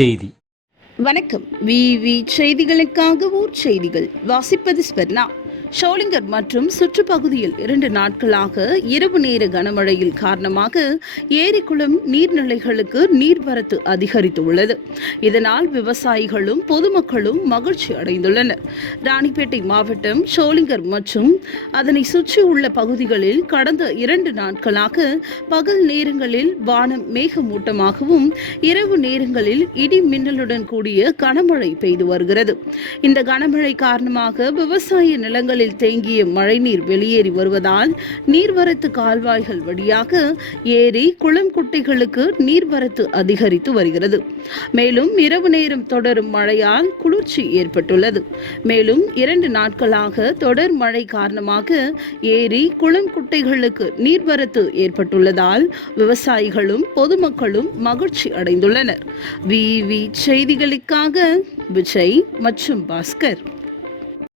செய்தி. வணக்கம். விவி செய்திகளுக்காக ஊர் செய்திகள் வாசிப்பது ஸ்பெர்னா. ஷோலிங்கர் மற்றும் சுற்றுப்பகுதியில் 2 நாட்களாக இரவு நேர கனமழையில் காரணமாக ஏரி குளம் நீர்நிலைகளுக்கு நீர்வரத்து அதிகரித்துள்ளது. இதனால் விவசாயிகளும் பொதுமக்களும் மகிழ்ச்சி அடைந்துள்ளனர். ராணிப்பேட்டை மாவட்டம் ஷோலிங்கர் மற்றும் அதனை சுற்றியுள்ள பகுதிகளில் கடந்த 2 நாட்களாக பகல் நேரங்களில் வானம் மேகமூட்டமாகவும் இரவு நேரங்களில் இடி மின்னலுடன் கூடிய கனமழை பெய்து வருகிறது. இந்த கனமழை காரணமாக விவசாய நிலங்களில் தேங்கிய மழைநீர் வெளியேறி வருவதால் நீர்வரத்து கால்வாய்கள் வழியாக ஏரி குளம் குட்டைகளுக்கு நீர்வரத்து அதிகரித்து வருகிறது. மேலும் இரவு நேரம் தொடரும் மழையால் குளிர்ச்சி ஏற்பட்டுள்ளது. மேலும் 2 நாட்களாக தொடர் மழை காரணமாக ஏரி குளம் குட்டைகளுக்கு நீர்வரத்து ஏற்பட்டுள்ளதால் விவசாயிகளும் பொதுமக்களும் மகிழ்ச்சி அடைந்துள்ளனர். விவி செய்திகளுக்காக விஜய் மற்றும் பாஸ்கர்.